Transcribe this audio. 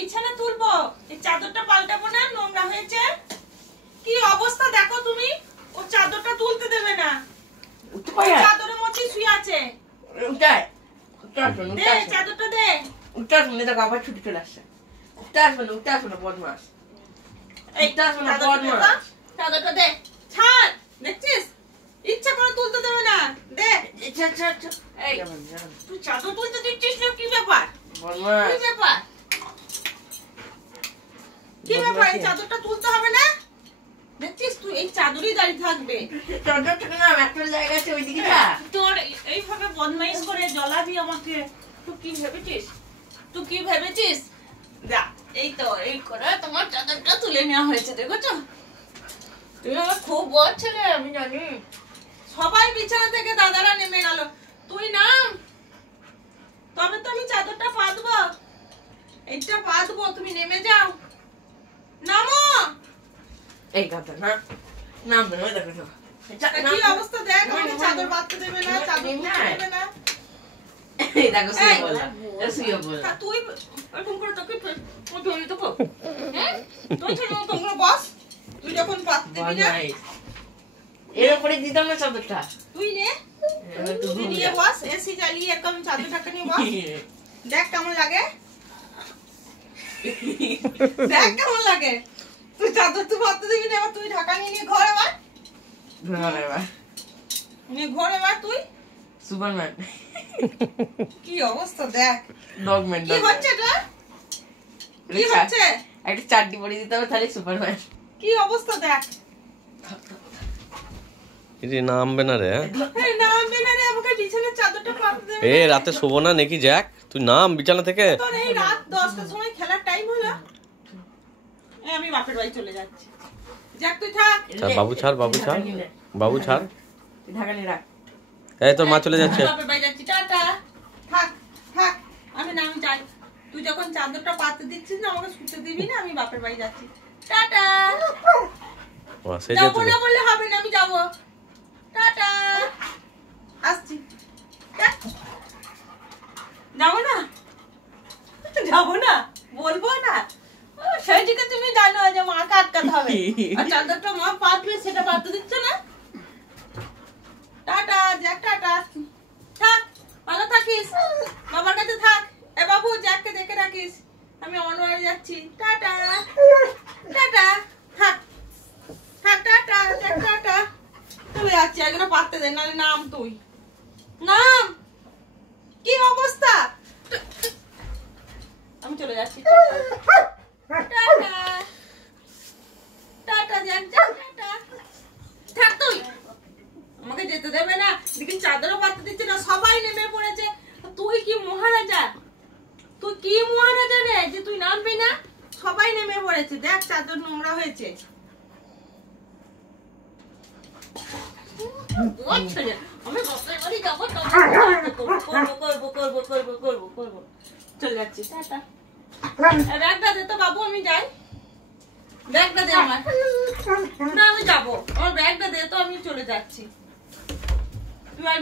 বিছানা তুলবো, এই চাদরটা পাল্টাবো না, নোংরা হয়েছে। কি অবস্থা দেখো তুমি, ও চাদরটা তুলতে দেবে না, চাদরের মধ্যে শুয়ে আছে। দে চাদরটা দে। আবার ছুটি চলে আসছে। বদমাস। চাদরটা দে, ছাড়। দেখছিস ইচ্ছা করে তুলতে দেবে না। দে তুই চাদর তুলতে দিচ্ছিস না, কি ব্যাপার? কি ব্যাপার? কি ব্যাপার? এই চাদরটা তুলতে হবে না? দেখছিস তুই এই চাদরই দাঁড়িয়ে থাকবে। তোর এইভাবে বদমাইশ করে জ্বলাবি আমাকে। তুই কি ভেবেছিস? তুই কি ভেবেছিস? যা, এই তো এই করে তোমার চাদরটা তুলে নেওয়া হয়েছে, দেখেছো? তুমি আমার খুব বড় ছেলে, আমি জানি। সবাই বিছানা থেকে দাদারা নেমে গেল, তুই নাম, তবে তো আমি চাদরটা পাতবো। এইটা পাতবো, তুমি নেমে যাও। নামো। এই কথা না, নাম দেখো কি অবস্থা দেখ, আমাকে চাদর পাততে দেবে না, চাদর তুলতে দেবে না। দেখো শুয়ে বল। তুই এরকম করে তোকে ধরে দেবো? হ্যাঁ, তুই ছেলে তোমরা বস, তুই যখন পাততে দিবি না। এর উপরে দিতাম না চাদরটা। তুই নে, তুই নিয়ে বস, এসি চালিয়ে এরকম চাদরটাকে নিয়ে বস। দেখ কেমন লাগে, দেখ কেমন লাগে। তুই চাদর তুই পাততে দিবি না, এবার তুই ঢাকা নিয়ে ঘর এবার ঘর এবার তুই সুপারম্যান। কি অবস্থা দেখ, ডগম্যান। কি হচ্ছে এটা? কি হচ্ছে? একটা চাটনি পরে দিতে হবে, তাহলে সুপারম্যান। কি অবস্থা দেখ। এটি নামবে না রে। এই নামবে না রে, আমাকে বিছানার চাদরটা পাততে দেবে। এ রাতে শোবো না নাকি জ্যাক? তুই নাম বিছানা থেকে। তোর এই রাত 10টার সময় খেলার টাইম হলো। আমি বাপের বাড়ি চলে যাচ্ছি। যাক তুই থাক। বাবু ছাড়, বাবু ছাড়, বাবু ছাড়। ঢাকা নিয়ে রাখ। এই তোর মা চলে যাচ্ছে। বাপের বাড়ি যাচ্ছি, টাটা। থাক থাক, আমি যাই। তুই যখন চাদরটা পাততে দিচ্ছিস না, আমাকে শুতে দিবি না, আমি বাপের বাড়ি যাচ্ছি, টাটা। যাবো না বললে হবে না, আমি যাবো, টাটা। আসছি। যাবো না, যাবো না, বলবো না। সেই দিকে তুমি জানো যে মাকে আটকাতে হবে, আর চাদরটা মা পাতবে, সেটা পাততে দিচ্ছে না। Tata Jack, tata. থাক, ভালো থাকিস, বাবার কাছে থাক। এ বাবু, জ্যাককে দেখে রাখিস, আমি অনবাড়ি যাচ্ছি, টাটা টাটা। থাক থাক, টাটা জ্যাক, টাটা। চলে যাচ্ছি, একজন পাততে দেন, নাহলে নাম তুই নাম। কি অবস্থা, আমি চলে যাচ্ছি, টাটা টাটা জ্যাক, টাটা। থাক তুই, আমাকে যেতে দেবে না, দেখি চাদরও পাততে দিচ্ছে না, সবাই নেমে পড়েছে। তুই কি মহারাজা, তুই কি মহারাজা রে যে তুই নামবি না? সবাই নেমে পড়েছে, দেখ চাদর নোংরা হয়েছে। আমি বাপের বাড়ি যাবো, করবো। চলে যাচ্ছি, টাটা। ব্যাগটা দে তো বাবু, আমি যাই। ব্যাগটা দে আমার। না আমি যাবো, আমার ব্যাগটা দে তো, আমি চলে যাচ্ছি। তুই আর